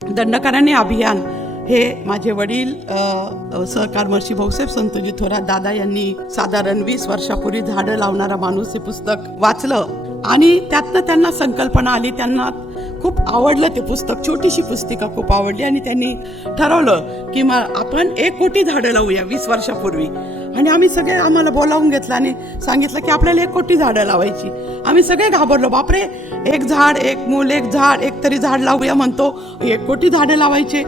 दंडकारण्य अभियान हे माझे वडील सहकार महर्षी भाऊसाहेब संतोजी थोरात दादा यांनी साधारण 20 वर्षापूर्वी झाडं लावणारा माणूस हे पुस्तक वाचलं आणि त्यातनं त्यांना संकल्पना आली. त्यांना खूप आवडलं ते पुस्तक, छोटीशी पुस्तिका खूप आवडली आणि त्यांनी ठरवलं की मग आपण 1 कोटी झाडं लावूया 20 वर्षापूर्वी. आणि आम्ही सगळे आम्हाला बोलावून घेतलं आणि सांगितलं की आपल्याला 1 कोटी झाडं लावायची. आम्ही सगळे घाबरलो, बापरे 1 झाड 1 मूल 1 झाड 1 तरी झाड लावूया म्हणतो, 1 कोटी झाडं लावायचे.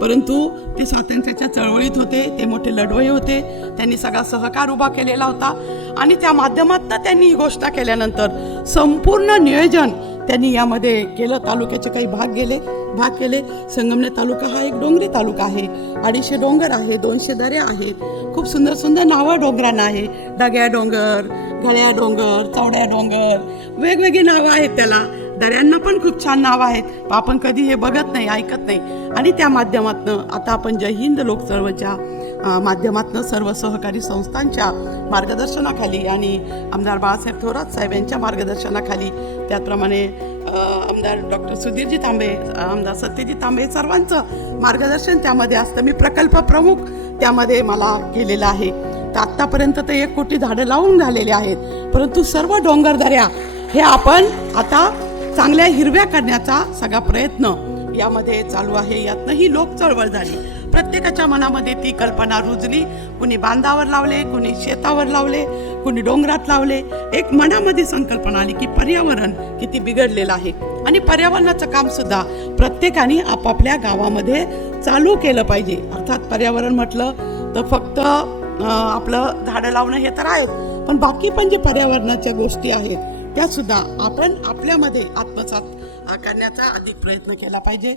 परंतु ते स्वातंत्र्याच्या चळवळीत होते, ते मोठे लढवई होते, त्यांनी सगळा सहकार उभा केलेला होता आणि त्या माध्यमातून त्यांनी ही गोष्ट केल्यानंतर संपूर्ण नियोजन त्यांनी यामध्ये केलं. तालुक्याचे काही भाग केले. संगमनेर तालुका हा एक डोंगरी तालुका आहे, 250 डोंगर आहे, 200 दऱ्या आहेत, खूप सुंदर सुंदर नावं डोंगरांना आहे. डग्या डोंगर, गळ्या डोंगर, चौड्या डोंगर, वेगवेगळी नावं आहेत त्याला. दऱ्यांना पण खूप छान नावं आहेत, आपण कधी हे बघत नाही, ऐकत नाही. आणि त्या माध्यमातनं आता आपण जय हिंद लोक चळवळीच्या माध्यमातनं सर्व सहकारी संस्थांच्या मार्गदर्शनाखाली आणि आमदार बाळासाहेब थोरात साहेब यांच्या मार्गदर्शनाखाली, त्याचप्रमाणे आमदार डॉक्टर सुधीरजी तांबे, आमदार सत्यजित तांबे, सर्वांचं मार्गदर्शन त्यामध्ये असतं. मी प्रकल्प प्रमुख त्यामध्ये मला केलेला आहे. तर आत्तापर्यंत तर 1 कोटी झाडं लावून झालेले आहेत, परंतु सर्व डोंगरदऱ्या हे आपण आता चांगल्या हिरव्या करण्याचा सगळा प्रयत्न यामध्ये चालू आहे. यातनं ही लोक चळवळ झाली, प्रत्येकाच्या मनामध्ये ती कल्पना रुजली. कुणी बांधावर लावले, कुणी शेतावर लावले, कुणी डोंगरात लावले. एक मनामध्ये संकल्पना आली की पर्यावरण किती बिघडलेलं आहे आणि पर्यावरणाचं काम सुद्धा प्रत्येकाने आपापल्या गावामध्ये चालू केलं पाहिजे. अर्थात पर्यावरण म्हटलं तर फक्त आपलं झाडं लावणं हे तर आहेच, पण बाकी पण जे पर्यावरणाच्या गोष्टी आहेत त्या सुद्धा आपण आपल्यामध्ये आत्मसात करण्याचा अधिक प्रयत्न केला पाहिजे.